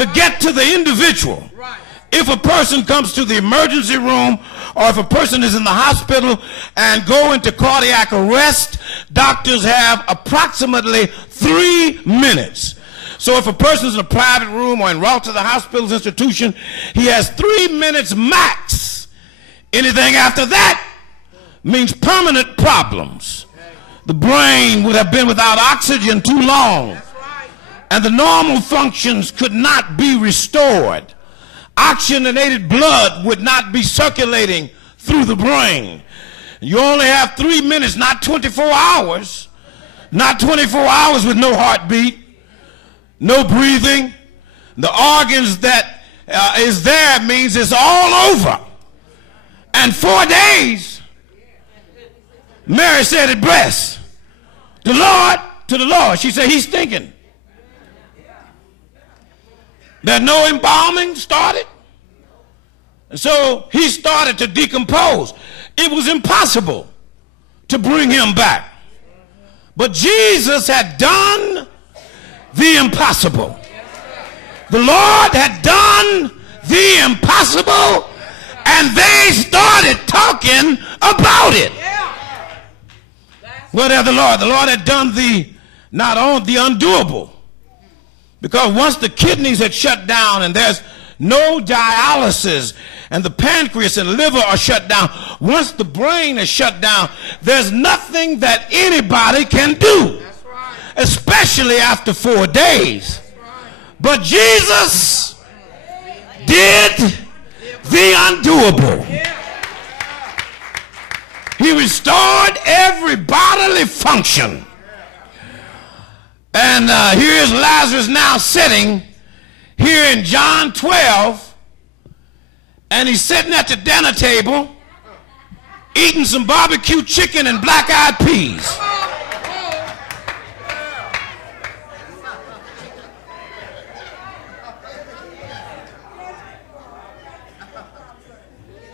to get to the individual. If a person comes to the emergency room, or if a person is in the hospital and go into cardiac arrest, doctors have approximately 3 minutes. So if a person is in a private room or en route to the hospital's institution, he has 3 minutes max. Anything after that means permanent problems. The brain would have been without oxygen too long, and the normal functions could not be restored. Oxygenated blood would not be circulating through the brain. You only have 3 minutes, not 24 hours. Not 24 hours with no heartbeat, no breathing. The organs that is there means it's all over. And 4 days, Mary said it best. The Lord, to the Lord, she said, he's stinking. There's no embalming started. And so he started to decompose. It was impossible to bring him back. But Jesus had done the impossible. The Lord had done the impossible, and they started talking about it. Well, the Lord had done not only the undoable. Because once the kidneys had shut down and there's no dialysis, and the pancreas and liver are shut down, once the brain is shut down, there's nothing that anybody can do, especially after 4 days. But Jesus did the undoable. He restored every bodily function. And here is Lazarus now sitting here in John 12, and he's sitting at the dinner table eating some barbecue chicken and black-eyed peas.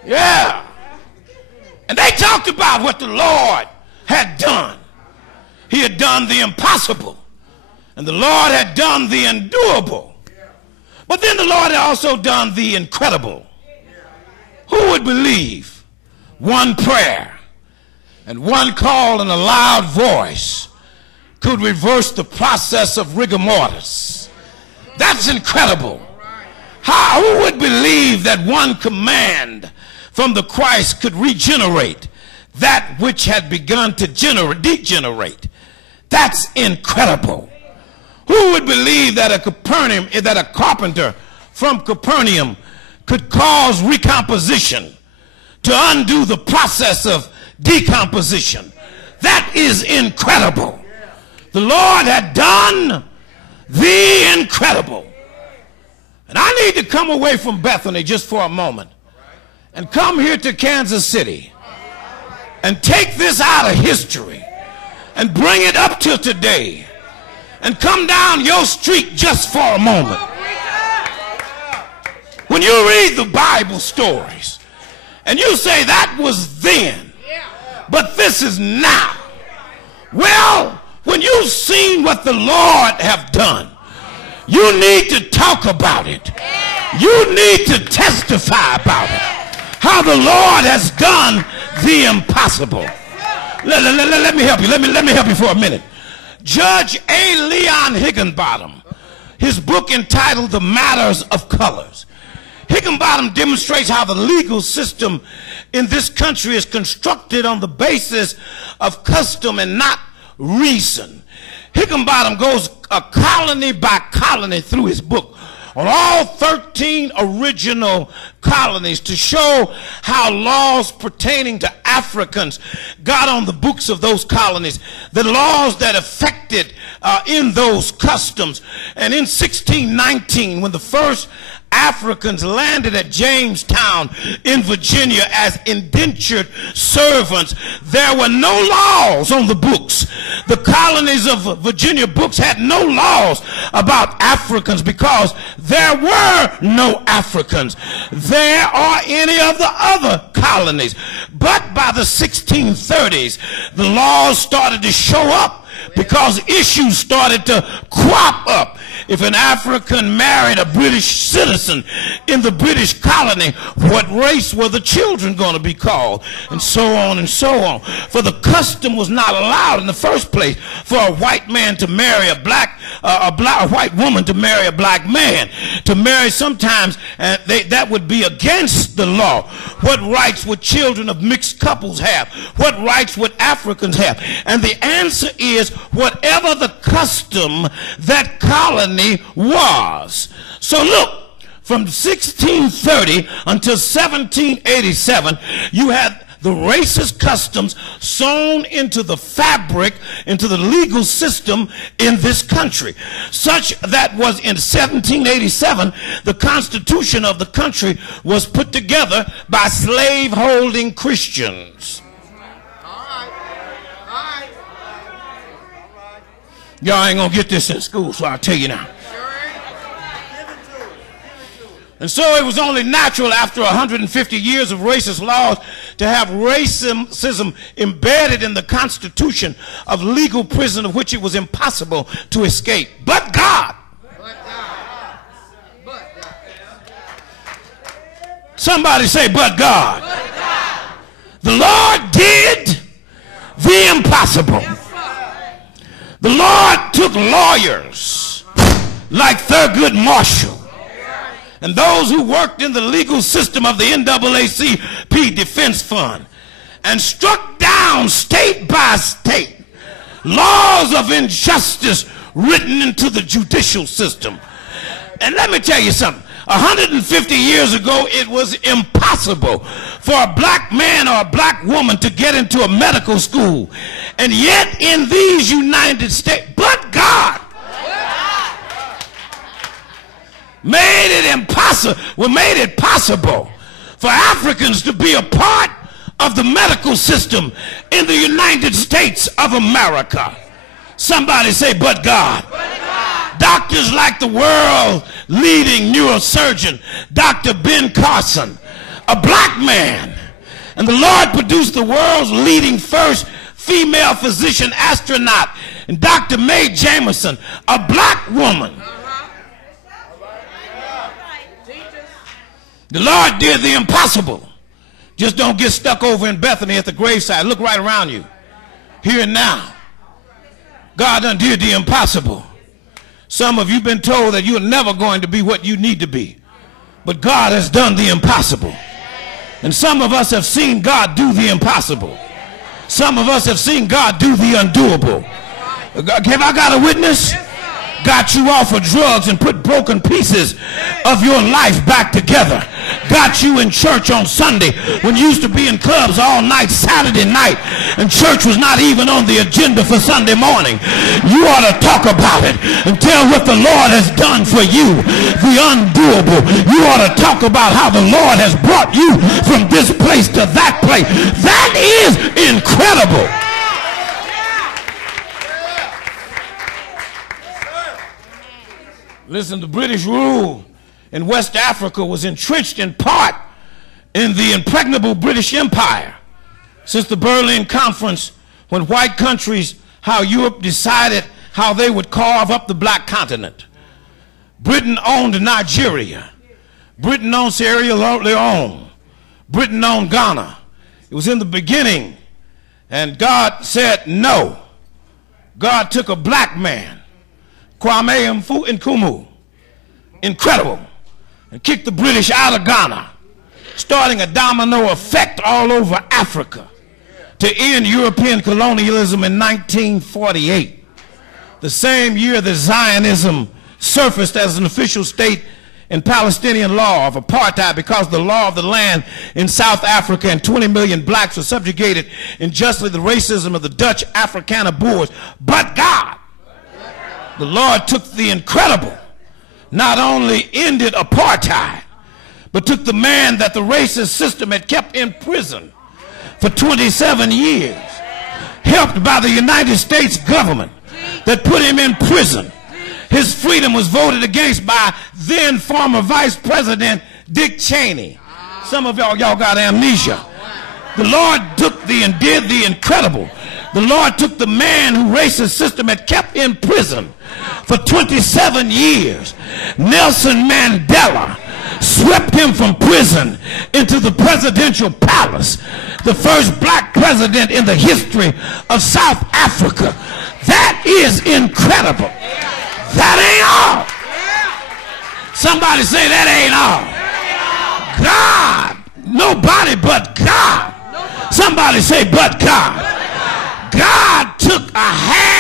Yeah. And they talked about what the Lord had done. He had done the impossible. And the Lord had done the undoable. But then the Lord had also done the incredible. Who would believe one prayer and one call in a loud voice could reverse the process of rigor mortis? That's incredible. Who would believe that one command from the Christ could regenerate that which had begun to degenerate? That's incredible. Who would believe that a carpenter from Capernaum could cause recomposition to undo the process of decomposition? That is incredible. The Lord had done the incredible. And I need to come away from Bethany just for a moment and come here to Kansas City and take this out of history and bring it up till today. And come down your street just for a moment. When you read the Bible stories and you say that was then, but this is now. Well, when you've seen what the Lord have done, you need to talk about it. You need to testify about it. How the Lord has done the impossible. Let me help you. Let me help you for a minute. Judge A. Leon Higginbottom, his book entitled The Matters of Colors. Higginbottom demonstrates how the legal system in this country is constructed on the basis of custom and not reason. Higginbottom goes colony by colony through his book on all 13 original colonies to show how laws pertaining to Africans got on the books of those colonies, the laws that affected in those customs. And in 1619, when the first Africans landed at Jamestown in Virginia as indentured servants, there were no laws on the books. The colonies of Virginia books had no laws about Africans because there were no Africans there or any of the other colonies. But by the 1630s, the laws started to show up because issues started to crop up. If an African married a British citizen in the British colony, what race were the children going to be called? And so on and so on. For the custom was not allowed in the first place for a white man to marry a white woman to marry a black man. To marry sometimes, that would be against the law. What rights would children of mixed couples have? What rights would Africans have? And the answer is whatever the custom that colony was. So look, from 1630 until 1787, you had the racist customs sewn into the fabric, into the legal system in this country, such that was in 1787, the Constitution of the country was put together by slave-holding Christians. Y'all ain't gonna get this in school, so I'll tell you now. And so it was only natural after 150 years of racist laws to have racism embedded in the Constitution of legal prison, of which it was impossible to escape. But God. Somebody say, but God. The Lord did the impossible. The Lord took lawyers like Thurgood Marshall and those who worked in the legal system of the NAACP Defense Fund and struck down state by state laws of injustice written into the judicial system. And let me tell you something. 150 years ago, it was impossible for a black man or a black woman to get into a medical school. And yet in these United States, but God made it possible for Africans to be a part of the medical system in the United States of America. Somebody say, but God. Doctors like the world leading neurosurgeon, Dr. Ben Carson, a black man. And the Lord produced the world's leading first female physician astronaut, and Dr. Mae Jameson, a black woman. The Lord did the impossible. Just don't get stuck over in Bethany at the graveside. Look right around you. Here and now. God done did the impossible. Some of you have been told that you're never going to be what you need to be. But God has done the impossible. And some of us have seen God do the impossible. Some of us have seen God do the undoable. Have I got a witness? Got you off of drugs and put broken pieces of your life back together. Got you in church on Sunday when you used to be in clubs all night Saturday night and church was not even on the agenda for Sunday morning. You ought to talk about it and tell what the Lord has done for you, the undoable. You ought to talk about how the Lord has brought you from this place to that place. That is incredible. Listen, the British rule in West Africa was entrenched in part in the impregnable British Empire. Since the Berlin Conference, when white countries, how Europe decided how they would carve up the black continent. Britain owned Nigeria. Britain owned Sierra Leone. Britain owned Ghana. It was in the beginning, and God said no. God took a black man, Kwame Nkrumah, incredible, and kicked the British out of Ghana, starting a domino effect all over Africa to end European colonialism in 1948, the same year that Zionism surfaced as an official state in Palestinian law of apartheid, because the law of the land in South Africa and 20 million blacks were subjugated unjustly to the racism of the Dutch Afrikaner Boers. But God, the Lord took the incredible, not only ended apartheid, but took the man that the racist system had kept in prison for 27 years, helped by the United States government that put him in prison. His freedom was voted against by then former Vice President Dick Cheney. Some of y'all got amnesia. The Lord took and did the incredible. The Lord took the man who racist system had kept in prison for 27 years. Nelson Mandela swept him from prison into the presidential palace, the first black president in the history of South Africa. That is incredible. That ain't all. Somebody say that ain't all. God, nobody but God. Somebody say but God. God took a half